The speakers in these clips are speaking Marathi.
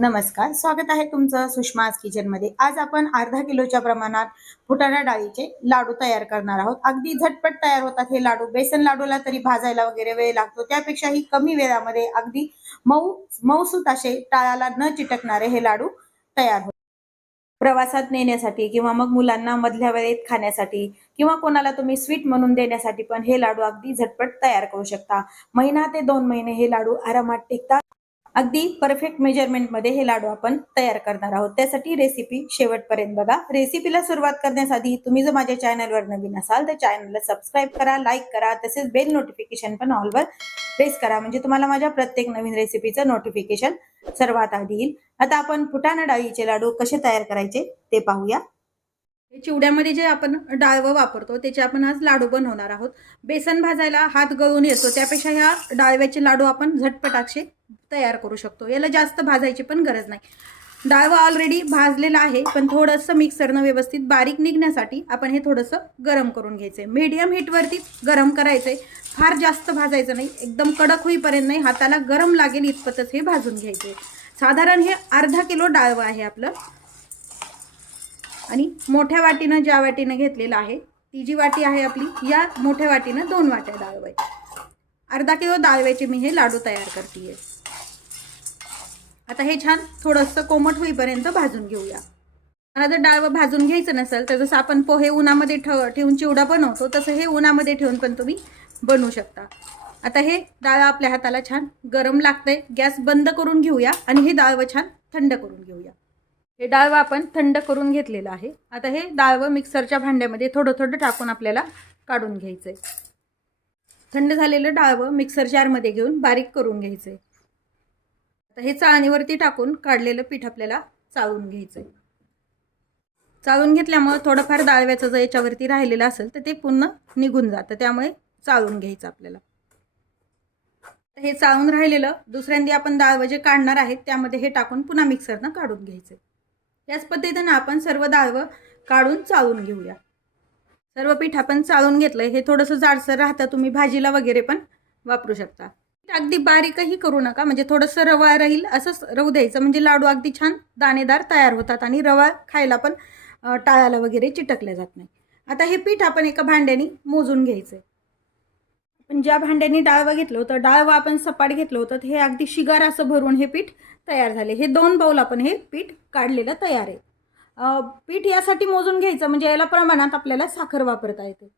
नमस्कार स्वागत आहे तुमचं सुषमाज किचनमध्ये. आज आपण अर्धा किलोच्या प्रमाणात फुटाणा डाळीचे लाडू तयार करणार आहोत. अगदी झटपट तयार होतात हे लाडू. बेसन लाडूला तरी भाजायला वगैरे वेळ लागतो. त्यापेक्षाही कमी वेळामध्ये अगदी मऊ मऊसूत असे टाळाला न चिटकणारे हे लाडू तयार होतात. प्रवासात नेण्यासाठी किंवा मग मुलांना मधल्या वेळेत खाण्यासाठी किंवा कोणाला तुम्ही स्वीट म्हणून देण्यासाठी पण हे लाडू अगदी झटपट तयार करू शकता. महिना ते दोन महिने हे लाडू आरामात टिकतात. अगदी परफेक्ट मेजरमेंटमध्ये हे लाडू आपण तयार करणार आहोत. त्यासाठी रेसिपी शेवटपर्यंत बघा. रेसिपीला सुरुवात करण्यासाठी तुम्ही जर माझ्या चॅनलवर नवीन असाल तर चॅनलला सबस्क्राईब करा लाईक करा तसेच बेल नोटिफिकेशन पण ऑलवर प्रेस करा. म्हणजे तुम्हाला माझ्या प्रत्येक नवीन रेसिपीचं नोटिफिकेशन सर्वात आधी येईल. आता आपण फुटाणा डाळीचे लाडू कसे तयार करायचे ते पाहूया. चिवड्यामध्ये जे आपण डाळवं वापरतो त्याचे आपण आज लाडू बनवणार आहोत. बेसन भाजायला हात गळून येतो त्यापेक्षा ह्या डाळव्याचे लाडू आपण झटपट तयार करू शकतो. याला जास्त भाजायची पण गरज नाही. डाळवं ऑलरेडी भाजलेला आहे पण थोडंसं मिक्सरनं व्यवस्थित बारीक निघण्यासाठी आपण हे थोडंसं गरम करून घ्यायचं आहे मीडियम हीटवरती गरम करायचं आहे फार जास्त भाजायचं नाही. एकदम कडक होईपर्यंत नाही हाताला गरम लागेल इतपतच हे भाजून घ्यायचे साधारण हे अर्धा किलो डाळवं आहे आपलं. आणि मोठ्या वाटीनं ज्या वाटीनं घेतलेलं आहे ती जी वाटी आहे आपली या मोठ्या वाटीनं दोन वाट्या डाळव अर्धा किलो डाळव्याचे मी हे लाडू तयार करते आता हे छान थोडंसं कोमट होईपर्यंत भाजून घेऊया. मला जर डाळवं भाजून घ्यायचं नसेल तर जसं आपण पोहे उन्हामध्ये ठ ठेवून चिवडा बनवतो तसं हे उन्हामध्ये ठेवून पण तुम्ही बनवू शकता. आता हे डाळ आपल्या हाताला छान गरम लागतंय. गॅस बंद करून घेऊया आणि हे डाळवं छान थंड करून घेऊया. हे डाळवं आपण थंड करून घेतलेलं आहे. आता हे डाळवं मिक्सरच्या भांड्यामध्ये थोडं थोडं टाकून आपल्याला काढून घ्यायचं आहे थंड झालेलं डाळवं मिक्सर जारमध्ये घेऊन बारीक करून घ्यायचं आहे तर हे चाळणीवरती टाकून काढलेलं पीठ आपल्याला चाळून घ्यायचं आहे चाळून घेतल्यामुळं थोडंफार डाळव्याचं जर याच्यावरती राहिलेलं असेल तर ते पुन्हा निघून जातं. त्यामुळे चाळून घ्यायचं आपल्याला. तर हे चाळून राहिलेलं दुसऱ्यांदी आपण डाळवं जे काढणार आहेत त्यामध्ये हे टाकून पुन्हा मिक्सरनं काढून घ्यायचं याच पद्धतीनं आपण सर्व डाळवं काढून चाळून घेऊया. सर्व पीठ आपण चाळून घेतलं हे थोडंसं जाडसर राहतं. तुम्ही भाजीला वगैरे पण वापरू शकता. अगदी बारीकही करू नका. म्हणजे थोडंसं रवा राहील असंच राहू द्यायचं. म्हणजे लाडू अगदी छान दाणेदार तयार होतात आणि रवा खायला पण टाळाला वगैरे चिटकल्या जात नाही. आता हे पीठ आपण एका भांड्याने मोजून घ्यायचं आहे पण ज्या भांड्याने डाळवं घेतलं होतं डाळवं आपण सपाट घेतलं होतं हे अगदी शिगार असं भरून हे पीठ तयार झाले. हे दोन बाऊल आपण हे पीठ काढलेलं तयार आहे. पीठ यासाठी मोजून घ्यायचं. म्हणजे याला प्रमाणात आपल्याला साखर वापरता येते.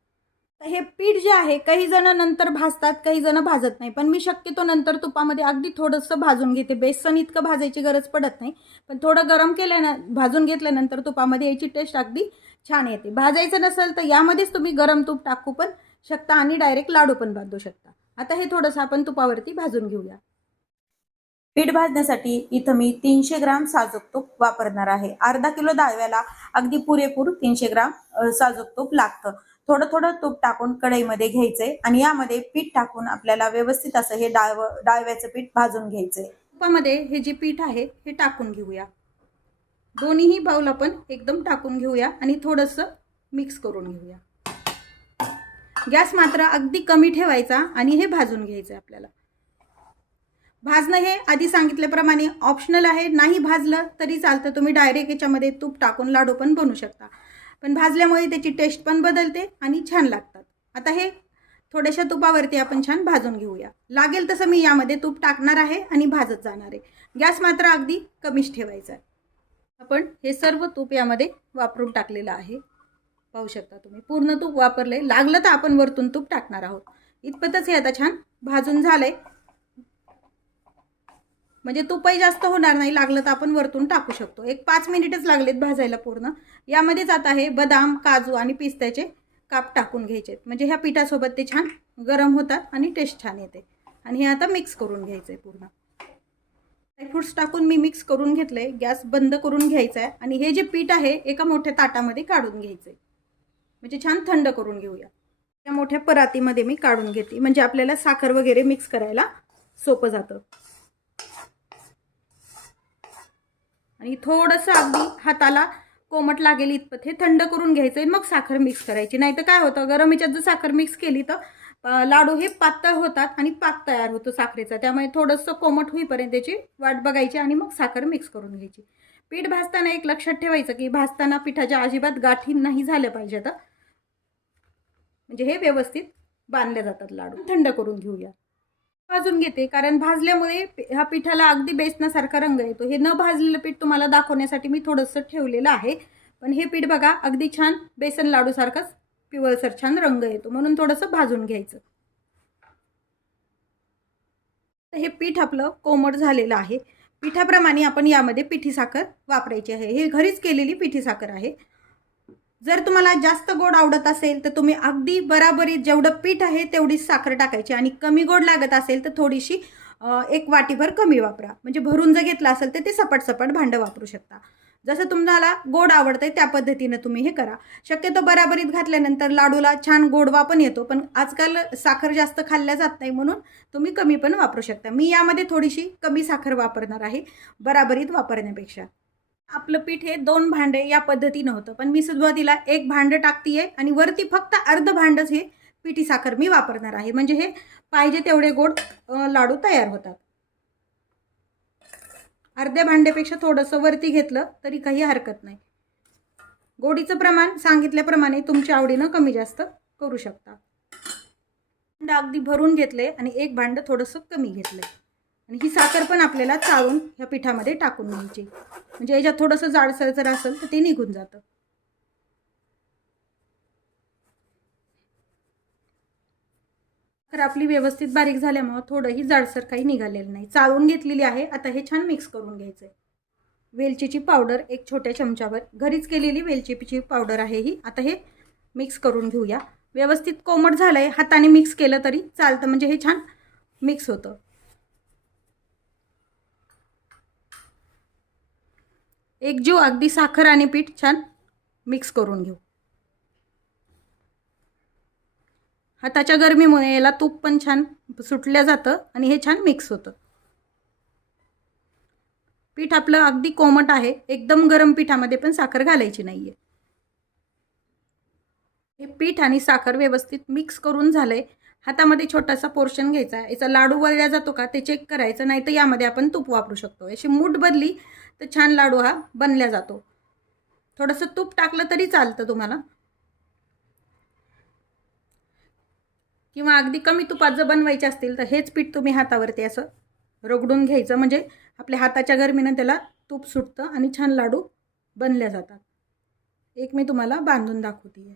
तर हे पीठ जे आहे काही जण नंतर भाजतात काही जण भाजत नाही. पण मी शक्यतो नंतर तुपामध्ये अगदी थोडंसं भाजून घेते. बेसन इतकं भाजायची गरज पडत नाही. पण थोडं गरम केल्यानं भाजून घेतल्यानंतर तुपामध्ये याची टेस्ट अगदी छान येते. भाजायचं नसेल तर यामध्येच तुम्ही गरम तूप टाकू पण शकता आणि डायरेक्ट लाडू पण बांधू शकता. आता हे थोडंसं आपण तुपावरती भाजून घेऊया. पीठ भाजण्यासाठी इथं मी तीनशे ग्राम साजूक तूप वापरणार आहे. अर्धा किलो डाळव्याला अगदी पुरेपूर तीनशे ग्राम साजूक तूप लागतं. थोडं थोडं तूप टाकून कढईमध्ये घ्यायचंय आणि यामध्ये पीठ टाकून आपल्याला व्यवस्थित असं हे डाळव डाळव्याचं पीठ भाजून घ्यायचंय. तुपामध्ये हे जे पीठ आहे हे टाकून घेऊया. दोन्हीही बाऊल आपण एकदम टाकून घेऊया आणि थोडंसं मिक्स करून घेऊया. गॅस मात्र अगदी कमी ठेवायचा आणि हे भाजून घ्यायचं आपल्याला. भाजणं हे आधी सांगितल्याप्रमाणे ऑप्शनल आहे. नाही भाजलं तरी चालतं. तुम्ही डायरेक्ट याच्यामध्ये तूप टाकून लाडू पण बनवू शकता. पण भाजल्यामुळे त्याची टेस्ट पण बदलते आणि छान लागतात. आता हे थोड्याशा तुपावरती आपण छान भाजून घेऊया. लागेल तसं मी यामध्ये तूप टाकणार आहे आणि भाजत जाणार आहे. गॅस मात्र अगदी कमीच ठेवायचा आहे. आपण हे सर्व तूप यामध्ये वापरून टाकलेलं आहे. पाहू शकता तुम्ही पूर्ण तूप वापरले लागलं तर आपण वरतून तूप टाकणार आहोत. इतपतच हे आता छान भाजून झालंय. म्हणजे तुपही जास्त होणार नाही लागलं तर आपण वरतून टाकू शकतो. एक पाच मिनिटच लागलेत भाजायला पूर्ण. यामध्येच आता हे बदाम काजू आणि पिस्त्याचे काप टाकून घ्यायचे. म्हणजे ह्या पिठासोबत ते छान गरम होतात आणि टेस्ट छान येते. आणि हे आता मिक्स करून घ्यायचं आहे पूर्ण ड्रायफ्रुट्स टाकून मी मिक्स करून घेतलं गॅस बंद करून घ्यायचा आहे आणि हे जे पीठ आहे एका मोठ्या ताटामध्ये काढून घ्यायचं आहे म्हणजे छान थंड करून घेऊया. त्या मोठ्या परातीमध्ये मी काढून घेते म्हणजे आपल्याला साखर वगैरे मिक्स करायला सोपं जातं. आणि थोडंसं अगदी हाताला कोमट लागेल इतपत हे थंड करून घ्यायचं आहे मग साखर मिक्स करायची. नाही तर काय होतं गरम जर साखर मिक्स केली तर लाडू हे पातळ होतात आणि पाक तयार होतो साखरेचा. त्यामुळे थोडंसं कोमट होईपर्यंत त्याची वाट बघायची आणि मग साखर मिक्स करून घ्यायची. पीठ भाजताना एक लक्षात ठेवायचं की भाजताना पिठाच्या अजिबात गाठी नाही झाल्या पाहिजे तर म्हणजे हे व्यवस्थित बांधले जातात लाडू. थंड करून घेऊया. भाजून घेते. कारण भाजल्यामुळे ह्या पिठाला अगदी बेसनासारखा रंग येतो. हे न भाजलेलं पीठ तुम्हाला दाखवण्यासाठी मी थोडंसं ठेवलेलं आहे. पण हे पीठ बघा अगदी छान बेसन लाडूसारखंच पिवळसर छान रंग येतो. म्हणून थोडंसं भाजून घ्यायचं. तर हे पीठ आपलं कोमट झालेलं आहे. पिठाप्रमाणे आपण यामध्ये पिठी साखर वापरायची आहे. हे घरीच केलेली पिठी साखर आहे. जर तुम्हाला जास्त गोड आवडत असेल तर तुम्ही अगदी बराबरीत जेवढं पीठ आहे तेवढीच साखर टाकायची आणि कमी गोड लागत असेल तर थोडीशी एक वाटीभर कमी वापरा. म्हणजे भरून जर घेतलं असेल तर ते सपाट सपाट भांडं वापरू शकता. जसं तुम्हाला गोड आवडतंय त्या पद्धतीनं तुम्ही हे करा. शक्यतो बराबरीत घातल्यानंतर लाडूला छान गोडवा पण येतो पण आजकाल साखर जास्त खाल्ल्या जात नाही म्हणून तुम्ही कमी पण वापरू शकता. मी यामध्ये थोडीशी कमी साखर वापरणार आहे बराबरीत वापरण्यापेक्षा. आपलं पीठ हे दोन भांडे या पद्धतीनं होतं. पण मी सुरुवातीला एक भांडं टाकतीये आणि वरती फक्त अर्ध भांडंच हे पिठी साखर मी वापरणार आहे. म्हणजे हे पाहिजे तेवढे गोड लाडू तयार होतात. अर्ध्या भांड्यापेक्षा थोडंसं वरती घेतलं तरी काही हरकत नाही. गोडीचं प्रमाण सांगितल्याप्रमाणे तुमच्या आवडीनं कमी जास्त करू शकता. भांडं अगदी भरून घेतले आणि एक भांडं थोडंसं कमी घेतलं आणि ही साखर पण आपल्याला चाळून ह्या पिठामध्ये टाकून घ्यायची म्हणजे याच्यात थोडंसं जाडसर जर असेल तर ते निघून जातं. तर आपली व्यवस्थित बारीक झाल्यामुळं थोडंही जाडसर काही निघालेलं नाही. चाळून घेतलेली आहे. आता हे छान मिक्स करून घ्यायचं आहे वेलचीची पावडर एक छोट्या चमच्यावर. घरीच केलेली वेलचीची पावडर आहे ही. आता हे मिक्स करून घेऊया. व्यवस्थित कोमट झालं आहे हाताने मिक्स केलं तरी चालतं. म्हणजे हे छान मिक्स होतं. एक जीव अगदी साखर आणि पीठ छान मिक्स करून घेऊ. हाताच्या गरमीमुळे याला तूप पण छान सुटल्या जातं आणि हे छान मिक्स होतं. पीठ आपलं अगदी कोमट आहे. एकदम गरम पिठामध्ये पण साखर घालायची नाही आहे हे पीठ आणि साखर व्यवस्थित मिक्स करून झालंय. हातामध्ये छोटासा पोर्शन घ्यायचा. याचा लाडू वळल्या जातो का ते चेक करायचं. नाही तर यामध्ये आपण तूप वापरू शकतो. अशी मूठ बदली तर छान लाडू हा बनल्या जातो. थोडंसं तूप टाकलं तरी चालतं तुम्हाला. किंवा अगदी कमी तुपात जर बनवायचे असतील तर हेच पीठ तुम्ही हातावरती असं रगडून घ्यायचं. म्हणजे आपल्या हाताच्या गरमीनं त्याला तूप सुटतं आणि छान लाडू बनल्या जातात. एक मी तुम्हाला बांधून दाखवते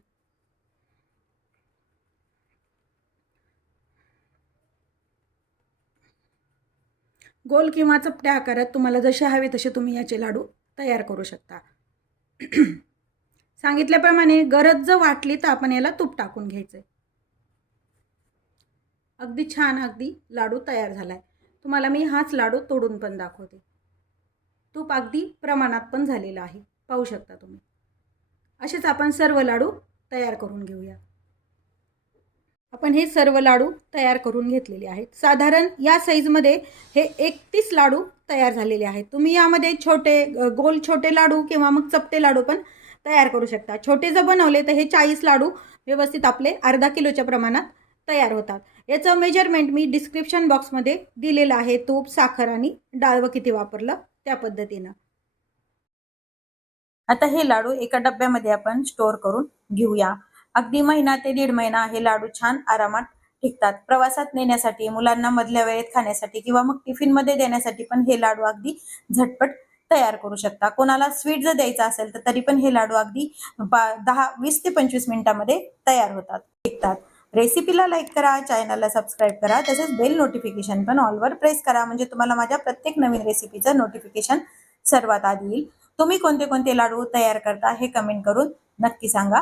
गोल किंवा चपट्या आकारात तुम्हाला जसे हवे तसे तुम्ही याचे लाडू तयार करू शकता. सांगितल्याप्रमाणे गरज जर वाटली तर आपण याला तूप टाकून घ्यायचं अगदी छान अगदी लाडू तयार झाला आहे तुम्हाला मी हाच लाडू तोडून पण दाखवते. तूप अगदी प्रमाणात पण झालेलं आहे. पाहू शकता तुम्ही. असेच आपण सर्व लाडू तयार करून घेऊया. आपण हे सर्व लाडू तयार करून घेतलेले आहेत. साधारण या साईजमध्ये हे एकतीस लाडू तयार झालेले आहेत. तुम्ही यामध्ये छोटे गोल छोटे लाडू किंवा मग चपटे लाडू पण तयार करू शकता. छोटे जर बनवले तर हे चाळीस लाडू व्यवस्थित आपले अर्धा किलोच्या प्रमाणात तयार होतात. याचं मेजरमेंट मी डिस्क्रिप्शन बॉक्समध्ये दिलेलं आहे. तूप साखर आणि डाळवं किती वापरलं त्या पद्धतीनं. आता हे लाडू एका डब्यामध्ये आपण स्टोअर करून घेऊया. अगदी महिना ते दीड महिना हे लाडू छान आरामात टिकतात. प्रवासात नेण्यासाठी मुलांना मधल्या वेळेत खाण्यासाठी किंवा मग टिफिनमध्ये देण्यासाठी पण हे लाडू अगदी झटपट तयार करू शकता. कोणाला स्वीट जर द्यायचं असेल तर तरी पण हे लाडू अगदी दहा वीस ते पंचवीस मिनिटांमध्ये तयार होतात टिकतात. रेसिपीला लाईक करा चॅनलला सबस्क्राईब करा तसेच बेल नोटिफिकेशन पण ऑलवर प्रेस करा म्हणजे तुम्हाला माझ्या प्रत्येक नवीन रेसिपीचं नोटिफिकेशन सर्वात आधी येईल. तुम्ही कोणते कोणते लाडू तयार करता हे कमेंट करून नक्की सांगा.